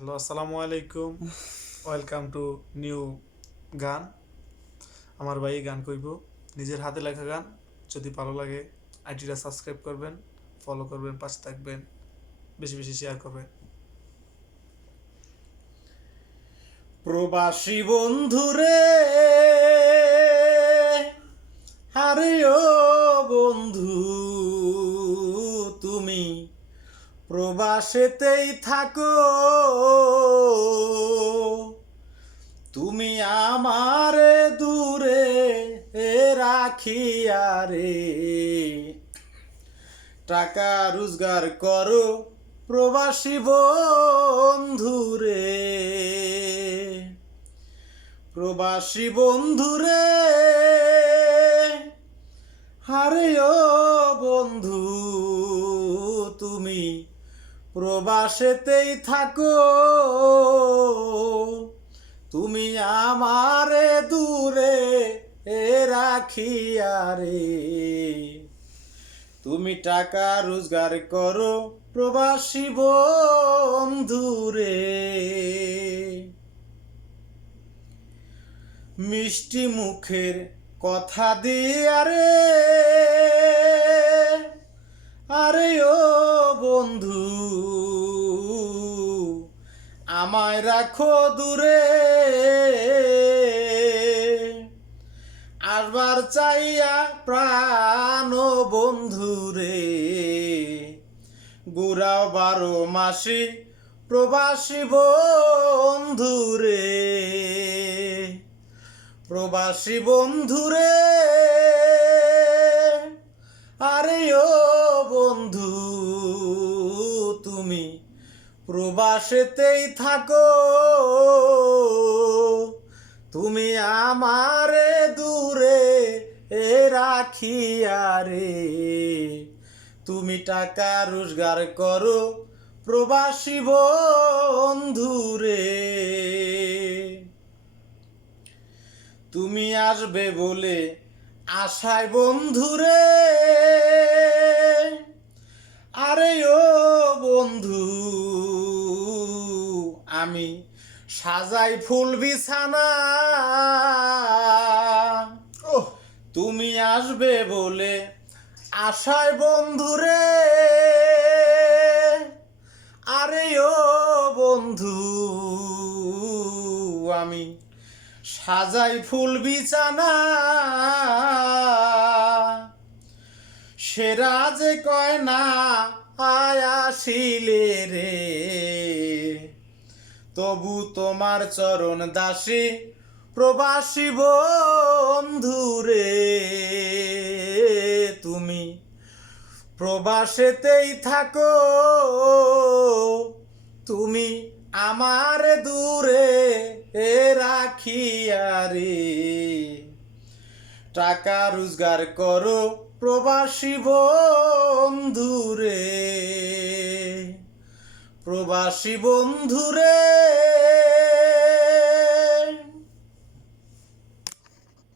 Hello, আসসালামু আলাইকুম। Welcome to new গান। আমার ভাই গান কইব, নিজের হাতে লেখা গান। যদি ভালো লাগে আইডিটা সাবস্ক্রাইব করবেন, ফলো করবেন, পাশে থাকবেন, বেশি বেশি শেয়ার করবেন। প্রবাসী বন্ধুরে, আরে ও বন্ধু, তুমি প্রবাসেতেই থাকো। তুমি আমারে দূরে রাখিয়া রে টাকা রোজগার করো প্রবাসী বন্ধুরে। প্রবাসী বন্ধুরে, আরে ও বন্ধু, তুমি প্রবাসেতেই থাকো। তুমি আমারে দূরে রাখিয়া রে তুমি টাকা রোজগার করো প্রবাসী বন্ধুরে। মিষ্টি মুখের কথা দিয়ে আরে ও বন্ধু, আমায় রাখো দূরে। আসবার চাইয়া প্রাণ বন্ধুরে, গুড়াও 12 মাসি প্রবাসী বন্ধুরে। প্রবাসী বন্ধুরে, আরে ও বন্ধু, তুমি প্রবাসেতেই থাকো। তুমি আমারে দূরে রাখিয়া রে তুমি টাকা রোজগার করো প্রবাসী বন্ধুরে। তুমি আসবে বলে আশায় বন্ধুরে, আরে ও বন্ধু, আমি সাজাই ফুল বিছানা। তুমি আসবে বলে আশায় বন্ধুরে, আরে ও বন্ধু, আমি সাজাই ফুল বিছানা। সেরা যে কয় না আসিলে রে, তবু তোমার চরণ দাসী প্রবাসী বন্ধুরে। তুমি প্রবাসেতেই থাকো, তুমি আমার দূরে রাখিয়া রে টাকা রোজগার করো প্রবাসী বন্ধুরে। প্রবাসী বন্ধুরে।